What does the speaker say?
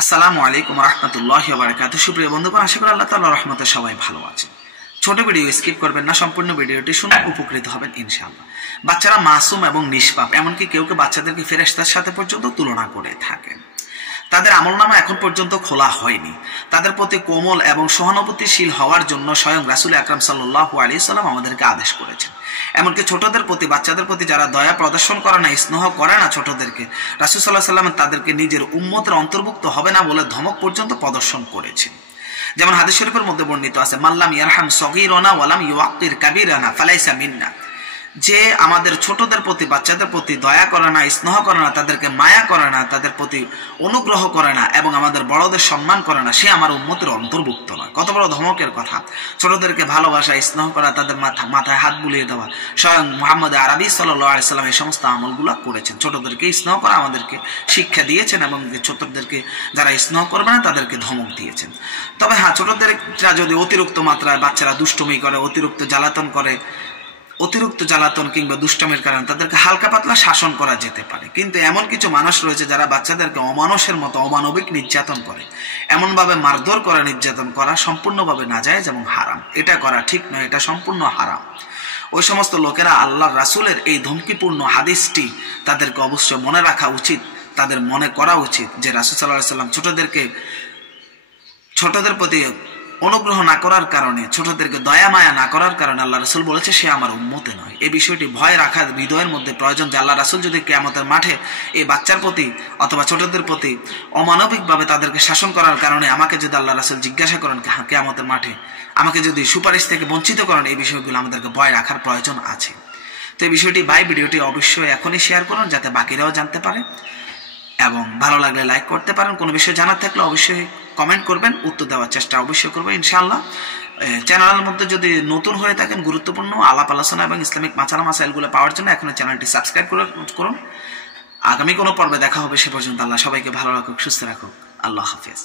আসসালামু আলাইকুম রাহমাতুল্লাহি ওয়া বারাকাতুহু। সুপ্রিয় বন্ধুগণ, আশা করি আল্লাহ তাআলার রহমতে সবাই ভালো আছেন। ছোট ভিডিও স্কিপ করবেন না, সম্পূর্ণ ভিডিওটি শুনে উপকৃত হবেন ইনশাআল্লাহ। বাচ্চারা মাসুম এবং নিষ্পাপ, এমনকি কেউ কেউ বাচ্চাদেরকে ফেরেশতার সাথে পর্যন্ত তুলনা করে থাকেন। তাদের আমলনামা এখন পর্যন্ত খোলা হয়নি। তাদের প্রতি কোমল এবং সহানুভূতিশীল হওয়ার জন্য স্বয়ং রাসূল আকরাম সাল্লাল্লাহু আলাইহি সাল্লাম আমাদেরকে আদেশ করেছেন। এমনকি ছোটদের প্রতি, বাচ্চাদের প্রতি যারা দয়া প্রদর্শন করে না, স্নেহ করে না ছোটদেরকে, রাসূল সাল্লাল্লাহু আলাইহি সাল্লাম তাদেরকে নিজের উম্মতের অন্তর্ভুক্ত হবে না বলে ধমক পর্যন্ত প্রদর্শন করেছেন। যেমন হাদিস শরীফের মধ্যে বর্ণিত আছে, মাল্লাম ইয়ারহাম সগীরানা ওয়ালাম ইউআক্কির কাবীরানা ফালাইসা মিন্না। যে আমাদের ছোটদের প্রতি, বাচ্চাদের প্রতি দয়া করে না, স্নেহ করে না, তাদেরকে মায়া করে না, তাদের প্রতি অনুগ্রহ করে না এবং আমাদের বড়দের সম্মান করে না, সে আমার উম্মতের অন্তর্ভুক্ত নয়। কত বড় ধমকের কথা! ছোটদেরকে ভালোবাসা, স্নেহ করা, তাদের মাথায় হাত বুলিয়ে দেওয়া। স্বয়ং মুহাম্মদ আরবি সাল্লাল্লাহু আলাইহি সাল্লাম এই সমস্ত আমলগুলো করেছেন। ছোটদেরকে স্নেহ করা আমাদেরকে শিক্ষা দিয়েছেন এবং ছোটদেরকে যারা স্নেহ করবে না তাদেরকে ধমক দিয়েছেন। তবে হ্যাঁ, ছোটদেরটা যদি অতিরিক্ত মাত্রায় বাচ্চারা দুষ্টুমি করে, অতিরিক্ত জ্বালাতন কিংবা দুষ্টামির কারণে তাদেরকে হালকা পাতলা শাসন করা যেতে পারে। কিন্তু এমন কিছু মানুষ রয়েছে যারা বাচ্চাদেরকে অমানুষের মতো অমানবিক নির্যাতন করে, এমনভাবে মারধর করা, নির্যাতন করা সম্পূর্ণভাবে নাজায়েজ এবং হারাম। এটা করা ঠিক নয়, এটা সম্পূর্ণ হারাম। ওই সমস্ত লোকেরা আল্লাহর রাসূলের এই ধমকিপূর্ণ হাদিসটি তাদেরকে অবশ্যই মনে রাখা উচিত, তাদের মনে করা উচিত যে রাসূল সাল্লাল্লাহু আলাইহি সাল্লাম ছোটদের প্রতি অনুগ্রহ না করার কারণে, ছোটদেরকে দয়া মায়া না করার কারণে আল্লাহ রাসূল বলেছে সে আমার উম্মতে নয়। এই বিষয়টি ভয় রাখার হৃদয়ের মধ্যে প্রয়োজন যে আল্লাহ রাসূল যদি কিয়ামতের মাঠে এই বাচ্চার প্রতি অথবা ছোটদের প্রতি অমানবিকভাবে তাদেরকে শাসন করার কারণে আমাকে যদি আল্লাহ রাসূল জিজ্ঞাসা করেন কিয়ামতের মাঠে, আমাকে যদি সুপারিশ থেকে বঞ্চিত করেন, এই বিষয়গুলো আমাদেরকে ভয় রাখার প্রয়োজন আছে। তো এই বিষয়টি ভিডিওটি অবশ্যই এখনই শেয়ার করুন যাতে বাকিরাও জানতে পারে, এবং ভালো লাগলে লাইক করতে পারেন। কোনো বিষয় জানার থাকলে অবশ্যই কমেন্ট করবেন, উত্তর দেওয়ার চেষ্টা অবশ্যই করবো ইনশাআল্লাহ। চ্যানেলের মধ্যে যদি নতুন হয়ে থাকেন, গুরুত্বপূর্ণ আলাপ আলোচনা এবং ইসলামিক মাসাইলগুলো পাওয়ার জন্য এখন চ্যানেলটি সাবস্ক্রাইব করুন। আগামী কোনো পর্বে দেখা হবে। সে পর্যন্ত আল্লাহ সবাইকে ভালো রাখুক, সুস্থ রাখুক। আল্লাহ হাফেজ।